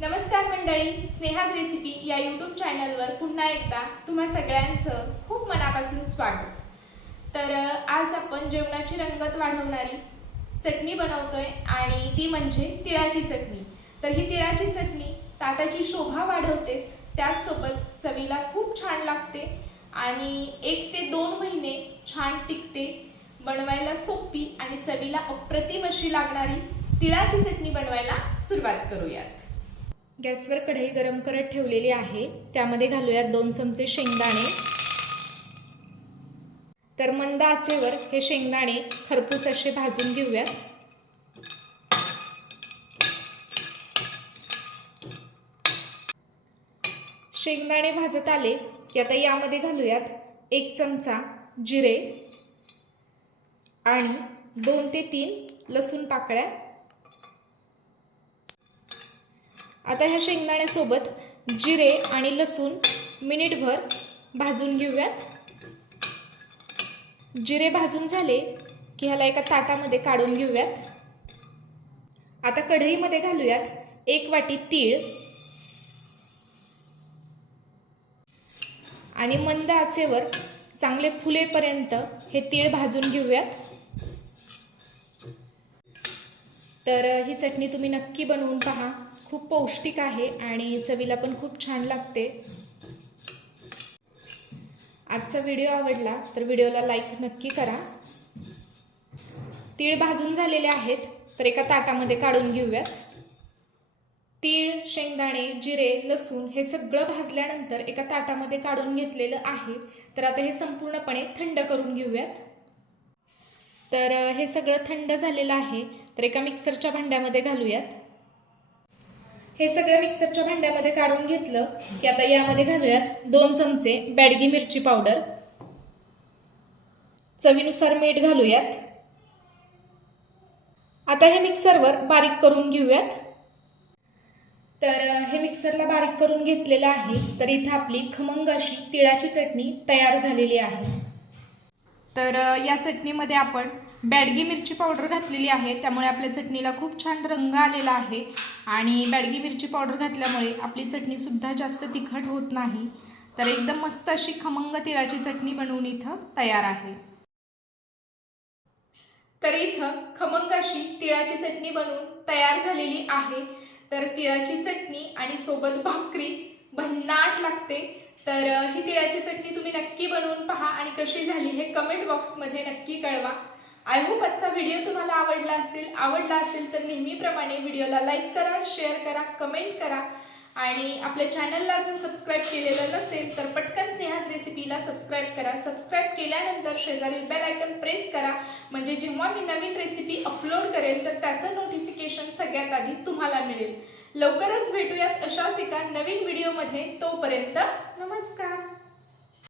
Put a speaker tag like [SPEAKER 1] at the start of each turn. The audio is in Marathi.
[SPEAKER 1] नमस्कार मंडळी स्नेहाज रेसिपी या यूट्यूब चॅनलवर पुन्हा एकदा तुम्हा सगळ्यांचं खूप मनापासून स्वागत. तर आज आपण जेवणाची रंगत वाढवणारी चटणी बनवतोय आणि ती म्हणजे तिळाची चटणी. तर ही तिळाची चटणी ताटाची शोभा वाढवतेच त्याचसोबत चवीला खूप छान लागते आणि एक ते दोन महिने छान टिकते बनवायला सोपी आणि चवीला अप्रतिम अशी लागणारी तिळाची चटणी बनवायला सुरुवात करूयात. गॅसवर कढई गरम करत ठेवलेली आहे. त्यामध्ये घालूयात दोन चमचे शेंगदाणे. तर मंद आचेवर हे शेंगदाणे खरपूस असे भाजून घेऊयात. शेंगदाणे भाजत आले की आता यामध्ये घालूयात एक चमचा जिरे आणि दोन ते तीन लसूण पाकळ्या. आता ह्या शेंगदाण्यासोबत जिरे आणि लसूण मिनिटभर भाजून घेऊयात. जिरे भाजून झाले की ह्याला एका ताटामध्ये काढून घेऊयात. आता कढईमध्ये घालूयात एक वाटी तीळ. आणि मंद आचेवर चांगले फुलेपर्यंत हे तीळ भाजून घेऊयात. तर ही चटणी तुम्ही नक्की बनवून पहा. खूप पौष्टिक आहे आणि चवीला पण खूप छान लागते. आजचा व्हिडिओ आवडला तर व्हिडिओला लाईक नक्की करा. तीळ भाजून झालेले आहेत तर एका ताटामध्ये काढून घेऊयात. तीळ शेंगदाणे जिरे लसूण हे सगळं भाजल्यानंतर एका ताटामध्ये काढून घेतलेलं आहे. तर आता हे संपूर्णपणे थंड करून घेऊयात. तर हे सगळं थंड झालेलं आहे. तर एका मिक्सरच्या भांड्यामध्ये घालूयात. हे सगळं मिक्सरच्या भांड्यामध्ये काढून घेतलं की आता यामध्ये घालूयात दोन चमचे बॅडगी मिरची पावडर. चवीनुसार मीठ घालूयात. आता हे मिक्सरवर बारीक करून घेऊयात. तर हे मिक्सरला बारीक करून घेतलेलं आहे. तर इथं आपली खमंग अशी तिळाची चटणी तयार झालेली आहे. तर या चटणीमध्ये आपण बॅडगी मिरची पावडर घातलेली आहे. त्यामुळे आपल्या चटणीला खूप छान रंग आलेला आहे आणि बॅडगी मिरची पावडर घातल्यामुळे आपली चटणीसुद्धा जास्त तिखट होत नाही. तर एकदम मस्त अशी खमंग तिळाची चटणी बनवून इथं तयार आहे. तर इथं खमंग अशी तिळाची चटणी बनवून तयार झालेली आहे. तर तिळाची चटणी आणि सोबत भाकरी भन्नाट लागते. तर ही तिळाची चटणी तुम्ही नक्की बनवून पहा आणि कशी झाली हे कमेंट बॉक्समध्ये नक्की कळवा. आय होप आजचा व्हिडिओ तुम्हाला आवडला असेल. आवडला असेल तर नेहमीप्रमाणे व्हिडिओला लाईक करा शेअर करा कमेंट करा. आणि आपल्या चॅनलला जर सबस्क्राईब केलेलं नसेल तर पटकन स्नेहाज रेसिपीला सबस्क्राईब करा. सबस्क्राईब केल्यानंतर शेजारील बेल आयकन प्रेस करा. म्हणजे जेव्हा मी नवीन रेसिपी अपलोड करेल तर त्याचं नोटिफिकेशन सगळ्यात आधी तुम्हाला मिळेल. लवकरच भेटूयात अशाच एका नवीन व्हिडिओमध्ये तोपर्यंत नमस्कार.